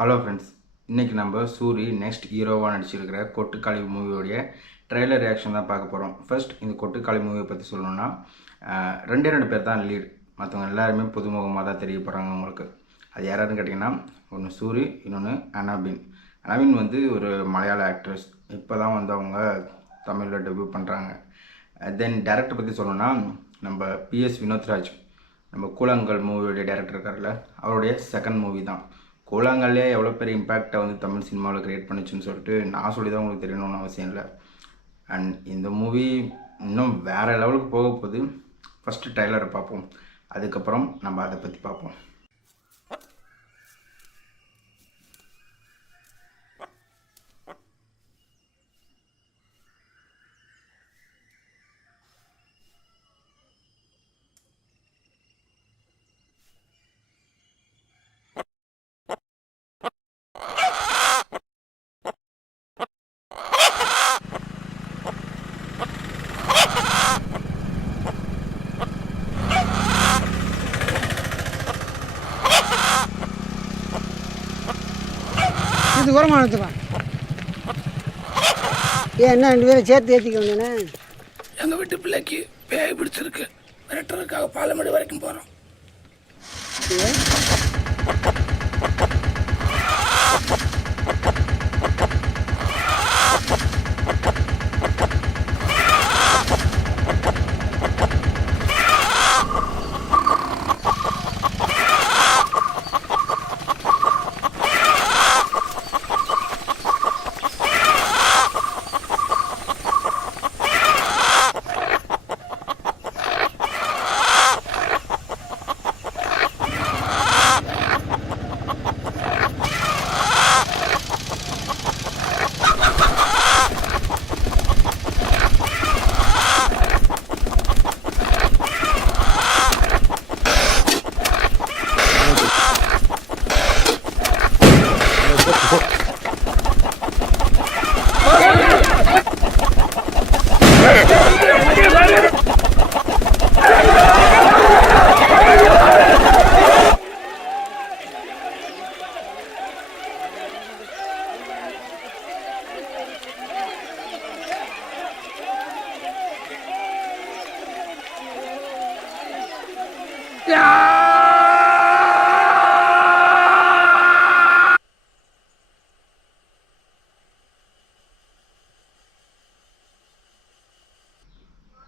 Hello friends, இன்றைக்கி நம்ம Suri next ஹீரோவாக நடிச்சிருக்கிற கொட்டுக்காளி மூவியோடைய ட்ரெய்லர் ரியாக்ஷன் தான் பார்க்க போகிறோம். ஃபர்ஸ்ட் இந்த கொட்டுக்காளி மூவியை பற்றி சொல்லணும்னா ரெண்டு பேர் தான் லீட். மற்றவங்க எல்லாருமே புதுமுகமாக தான் தெரியப்படுறாங்க உங்களுக்கு. அது யாராருன்னு கேட்டிங்கன்னா, ஒன்று சூரி, இன்னொன்று அனாபின். அனாபின் வந்து ஒரு மலையாள ஆக்ட்ரஸ். இப்போ தான் வந்து அவங்க தமிழில் டெபியூ பண்ணுறாங்க. தென் டேரக்டர் பற்றி சொல்லணும்னா, நம்ம பிஎஸ் வினோத்ராஜ், நம்ம கூழாங்கல் மூவியோடைய டேரக்டர் இருக்கார்ல, அவருடைய செகண்ட் மூவி தான். கூழாங்கல்லே எவ்வளோ பெரிய இம்பேக்டை வந்து தமிழ் சினிமாவில் க்ரியேட் பண்ணிச்சுன்னு சொல்லிட்டு நான் சொல்லி தான் உங்களுக்கு தெரியணும்னு அவசியம் இல்லை. அண்ட் இந்த மூவி இன்னும் வேறு லெவலுக்கு போக போகுது. ஃபஸ்ட்டு ட்ரைலரை பார்ப்போம், அதுக்கப்புறம் நம்ம அதை பற்றி பார்ப்போம். இது உரமாக எடுத்துப்பா. ஏன் என்ன ரெண்டு பேரும் சேர்த்து ஏற்றிக்க வேண்டியனே? எங்கள் வீட்டு பிள்ளைக்கு பேய் பிடிச்சிருக்கு, மிரட்டுறதுக்காக பாலமேடு வரைக்கும் போகிறோம்.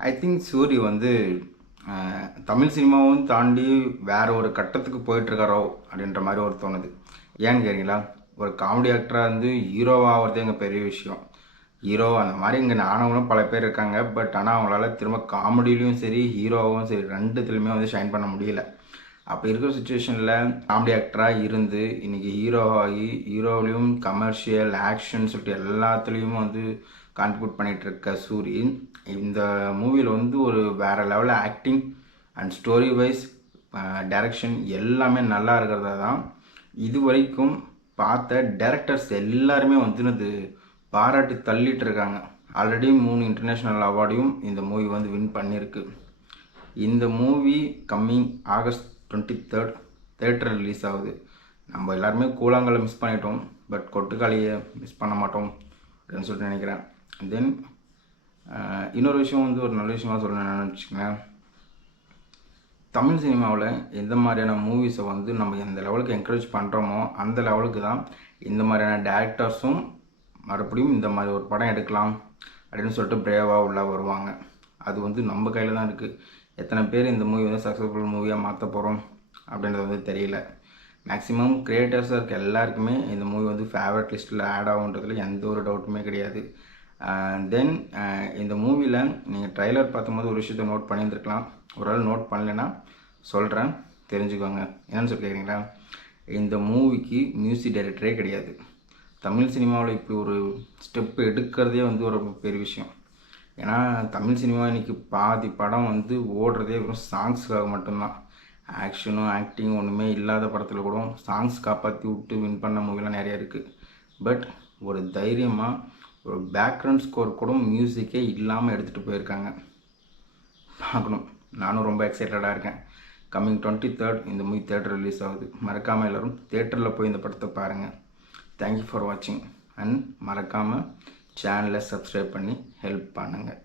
ஐ திங்க் சூரி வந்து தமிழ் சினிமாவும் தாண்டி வேறு ஒரு கட்டத்துக்கு போயிட்டுருக்காரோ அப்படின்ற மாதிரி ஒரு தோணுது. ஏன்னு கேட்குறீங்களா, ஒரு காமெடி ஆக்டராக வந்து ஹீரோவாகிறது எங்கள் பெரிய விஷயம். ஹீரோ அந்த மாதிரி இங்கே ஆனவங்களும் பல பேர் இருக்காங்க. பட் ஆனால் அவங்களால திரும்ப காமெடியிலையும் சரி ஹீரோவும் சரி ரெண்டுத்துலையுமே வந்து ஷைன் பண்ண முடியல. அப்படி இருக்கிற சுச்சுவேஷனில் காமெடி ஆக்டராக இருந்து இன்றைக்கி ஹீரோ ஆகி ஹீரோவிலையும் கமர்ஷியல் ஆக்ஷன் சொல்லிட்டு எல்லாத்துலேயும் வந்து கான்ட்ரிபியூட் பண்ணிகிட்ருக்க சூரி இந்த மூவியில் வந்து ஒரு வேறு லெவலில் acting and story wise direction எல்லாமே நல்லா இருக்கிறதா தான் இது வரைக்கும் பார்த்த டைரக்டர்ஸ் எல்லாருமே வந்து பாராட்டி தள்ளிட்டு இருக்காங்க. ஆல்ரெடி 3 இன்டர்நேஷ்னல் அவார்டையும் இந்த மூவி வந்து வின் பண்ணியிருக்கு. இந்த movie coming August 23 theatre release ஆகுது. நம்ம எல்லாருமே கூழாங்கல்லை மிஸ் பண்ணிட்டோம், பட் கொட்டுக்காளியை மிஸ் பண்ண மாட்டோம் அப்படின்னு சொல்லிட்டு நினைக்கிறேன். தென் இன்னொரு விஷயம் வந்து ஒரு நல்ல விஷயமாக சொல்லணும்னு வச்சுக்கோங்களேன். தமிழ் சினிமாவில் எந்த மாதிரியான மூவிஸை வந்து நம்ம எந்த லெவலுக்கு என்கரேஜ் பண்ணுறோமோ அந்த லெவலுக்கு தான் இந்த மாதிரியான டேரக்டர்ஸும் மறுபடியும் இந்த மாதிரி ஒரு படம் எடுக்கலாம் அப்படின்னு சொல்லிட்டு பிரேவாக உள்ள வருவாங்க. அது வந்து நம்ம கையில் தான் இருக்குது. எத்தனை பேர் இந்த மூவி வந்து சக்ஸஸ்ஃபுல் மூவியாக மாற்ற போகிறோம் அப்படின்றது வந்து தெரியல. மேக்ஸிமம் க்ரியேட்டர்ஸாக இருக்க எல்லாருக்குமே இந்த மூவி வந்து ஃபேவரட் லிஸ்ட்டில் ஆட் ஆகுன்றதுல எந்த ஒரு டவுட்டுமே கிடையாது. தென் இந்த மூவியில் நீங்கள் ட்ரைலர் பார்க்கும்போது ஒரு விஷயத்தை நோட் பண்ணியிருந்துருக்கலாம். ஒரு ஆள் நோட் பண்ணலைன்னா சொல்கிறேன், தெரிஞ்சுக்கோங்க. என்னென்னு சொல்லி கேட்குறீங்களா, இந்த மூவிக்கு மியூசிக் டைரக்டரே கிடையாது. தமிழ் சினிமாவில் இப்படி ஒரு ஸ்டெப் எடுக்கிறதே வந்து ஒரு பெரிய விஷயம். ஏன்னா தமிழ் சினிமா இன்றைக்கி பாதி படம் வந்து ஓடுறதே வெறும் சாங்ஸுக்காக மட்டும்தான். ஆக்ஷனும் ஆக்டிங் ஒன்றுமே இல்லாத படத்தில் கூட சாங்ஸ் காப்பாற்றி விட்டு வின் பண்ண மூவிலாம் நிறையா இருக்குது. பட் ஒரு தைரியமாக ஒரு பேக்ரவுண்ட் ஸ்கோர் கூட மியூசிக்கே இல்லாமல் எடுத்துகிட்டு போயிருக்காங்க. பார்க்கணும், நானும் ரொம்ப எக்ஸைட்டடாக இருக்கேன். கம்மிங் 23 இந்த மூவி தேட்டர் ரிலீஸ் ஆகுது. மறக்காமல் எல்லோரும் தேட்டரில் போய் இந்த படத்தை பாருங்கள். தேங்க்யூ ஃபார் வாட்சிங் அண்ட் மறக்காமல் சேனலை சப்ஸ்கிரைப் பண்ணி ஹெல்ப் பண்ணுங்கள்.